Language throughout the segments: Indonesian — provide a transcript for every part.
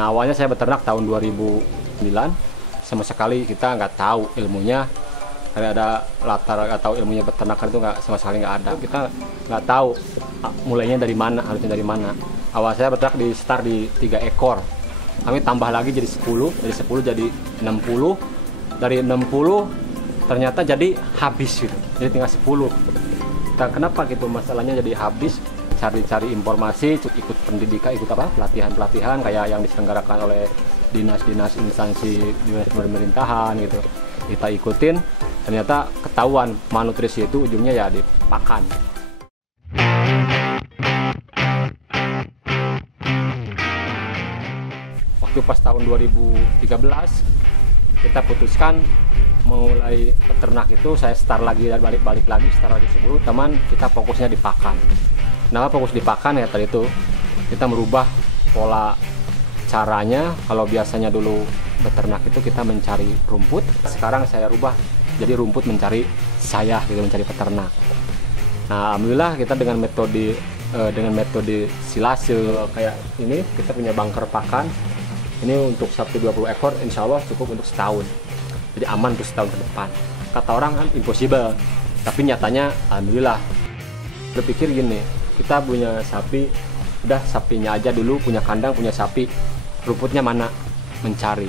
Nah, awalnya saya beternak tahun 2009, sama sekali kita nggak tahu ilmunya, ada latar atau ilmunya peternakan itu nggak, sama sekali nggak ada. Kita nggak tahu mulainya dari mana, harusnya dari mana. Awal saya beternak di start di 3 ekor, kami tambah lagi jadi 10, dari 10 jadi 60, dari 60 ternyata jadi habis gitu, jadi tinggal 10. Nah, kenapa gitu masalahnya jadi habis? Cari-cari informasi, ikut pendidikan, ikut pelatihan-pelatihan kayak yang diselenggarakan oleh dinas-dinas instansi dinas pemerintahan gitu. Kita ikutin, ternyata ketahuan malnutrisi itu ujungnya ya di pakan. Waktu pas tahun 2013 kita putuskan mulai peternak itu, saya start lagi, balik lagi start lagi 10 teman, kita fokusnya di pakan. Kenapa fokus di pakan? Ya tadi itu kita merubah pola caranya. Kalau biasanya dulu beternak itu kita mencari rumput, sekarang saya rubah jadi rumput mencari saya gitu, mencari peternak. Nah, alhamdulillah kita dengan metode silase kayak ini, kita punya bunker pakan. Ini untuk sapi 20 ekor, insya Allah cukup untuk setahun. Jadi aman untuk setahun ke depan. Kata orang kan impossible, tapi nyatanya alhamdulillah. Berpikir gini, kita punya sapi, udah sapinya aja dulu, punya kandang, punya sapi, rumputnya mana? Mencari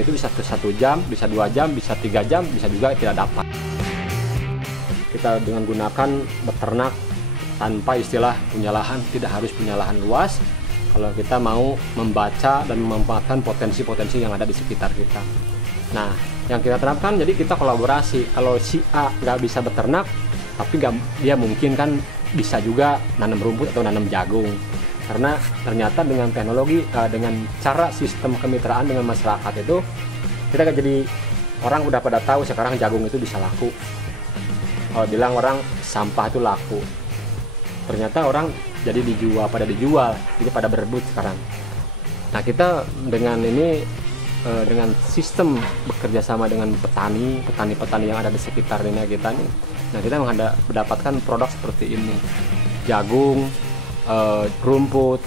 itu bisa 1 jam, bisa 2 jam, bisa 3 jam, bisa juga tidak dapat. Kita dengan gunakan beternak tanpa istilah punya lahan, tidak harus punya lahan luas. Kalau kita mau membaca dan memanfaatkan potensi-potensi yang ada di sekitar kita. Nah, yang kita terapkan, jadi kita kolaborasi. Kalau si A nggak bisa beternak, tapi dia mungkin kan bisa juga nanam rumput atau nanam jagung. Karena ternyata dengan teknologi, dengan cara sistem kemitraan dengan masyarakat itu, kita jadi orang udah pada tahu sekarang jagung itu bisa laku. Kalau bilang orang sampah itu laku, ternyata orang jadi pada dijual, jadi pada berebut sekarang. Nah, kita dengan ini, dengan sistem bekerja sama dengan petani yang ada di sekitar ini kita nih, nah kita mendapatkan produk seperti ini, jagung, rumput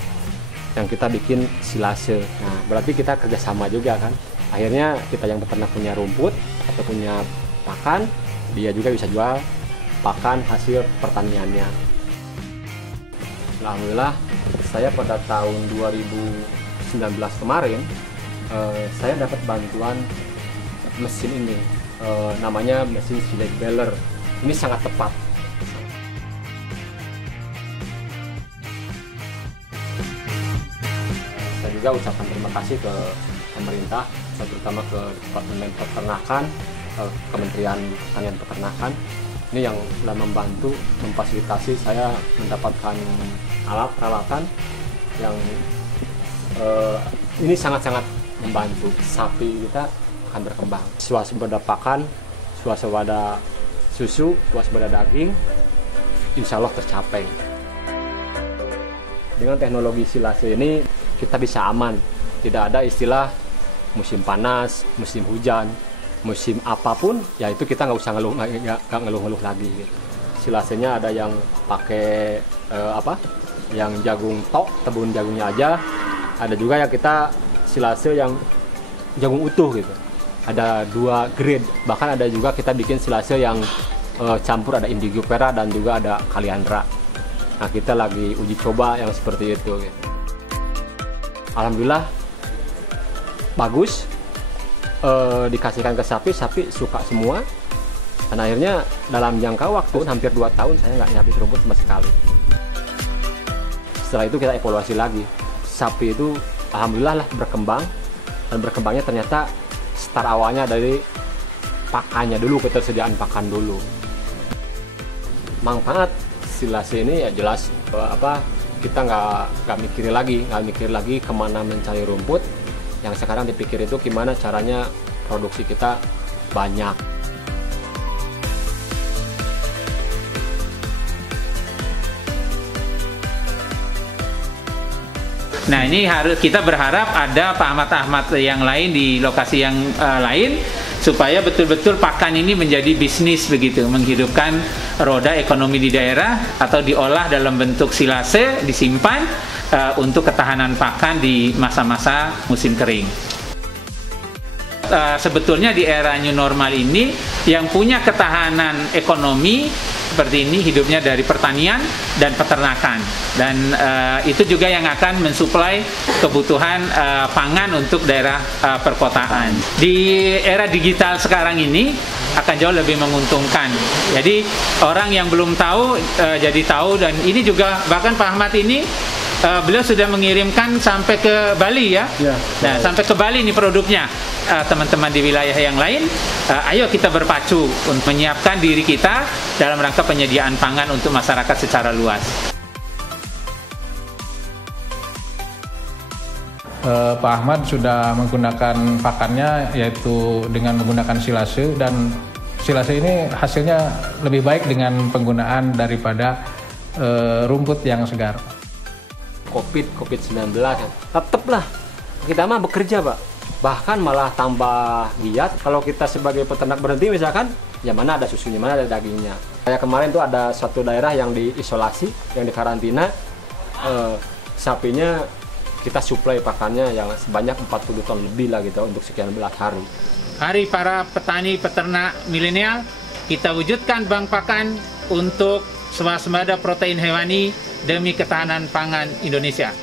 yang kita bikin silase. Nah, berarti kita kerjasama juga kan, akhirnya kita yang peternak punya rumput atau punya pakan, dia juga bisa jual pakan hasil pertaniannya. Alhamdulillah, saya pada tahun 2019 kemarin saya dapat bantuan mesin ini, namanya mesin Select Baler. Ini sangat tepat. Saya juga ucapkan terima kasih ke pemerintah, terutama ke Departemen Peternakan, Kementerian Pertanian Peternakan. Ini yang telah membantu, memfasilitasi saya mendapatkan alat peralatan yang ini sangat-sangat membantu sapi kita akan berkembang. Swasembada pakan, swasembada susu, swasembada daging, insya Allah tercapai. Dengan teknologi silase ini kita bisa aman, tidak ada istilah musim panas, musim hujan, musim apapun, ya itu kita nggak usah ngeluh-ngeluh lagi gitu. Silasenya ada yang pakai yang jagung tok, tebun jagungnya aja. Ada juga yang kita silase yang jagung utuh gitu. Ada 2 grade, bahkan ada juga kita bikin silase yang campur, ada indigo pera dan juga ada kaliandra. Nah, kita lagi uji coba yang seperti itu gitu. Alhamdulillah bagus. Dikasihkan ke sapi suka semua, dan akhirnya dalam jangka waktu hampir 2 tahun saya nggak habis rumput sama sekali. Setelah itu kita evaluasi lagi, sapi itu alhamdulillah lah berkembang, dan berkembangnya ternyata start awalnya dari pakannya dulu, ketersediaan pakan dulu. Manfaat silase ini ya jelas kita nggak mikir lagi kemana mencari rumput. Yang sekarang dipikir itu gimana caranya produksi kita banyak. Nah, ini kita berharap ada Pak Ahmad yang lain di lokasi yang lain, supaya betul-betul pakan ini menjadi bisnis begitu, menghidupkan roda ekonomi di daerah, atau diolah dalam bentuk silase, disimpan, untuk ketahanan pakan di masa-masa musim kering. Sebetulnya di era new normal ini yang punya ketahanan ekonomi seperti ini hidupnya dari pertanian dan peternakan, dan itu juga yang akan mensuplai kebutuhan pangan untuk daerah perkotaan. Di era digital sekarang ini akan jauh lebih menguntungkan. Jadi orang yang belum tahu jadi tahu, dan ini juga bahkan Pak Ahmad ini beliau sudah mengirimkan sampai ke Bali ya. Nah, sampai ke Bali nih produknya. Teman-teman di wilayah yang lain, ayo kita berpacu untuk menyiapkan diri kita dalam rangka penyediaan pangan untuk masyarakat secara luas. Pak Ahmad sudah menggunakan pakannya yaitu dengan menggunakan silase, dan silase ini hasilnya lebih baik dengan penggunaan daripada rumput yang segar. COVID-19 tetaplah kita mah bekerja, Pak, bahkan malah tambah giat. Kalau kita sebagai peternak berhenti misalkan, ya mana ada susunya, mana ada dagingnya. Kayak kemarin tuh ada satu daerah yang diisolasi, yang dikarantina, sapinya kita suplai pakannya yang sebanyak 40 ton lebih lah gitu untuk sekian belas hari. Hari para petani peternak milenial, kita wujudkan bank pakan untuk swasembada protein hewani demi ketahanan pangan Indonesia.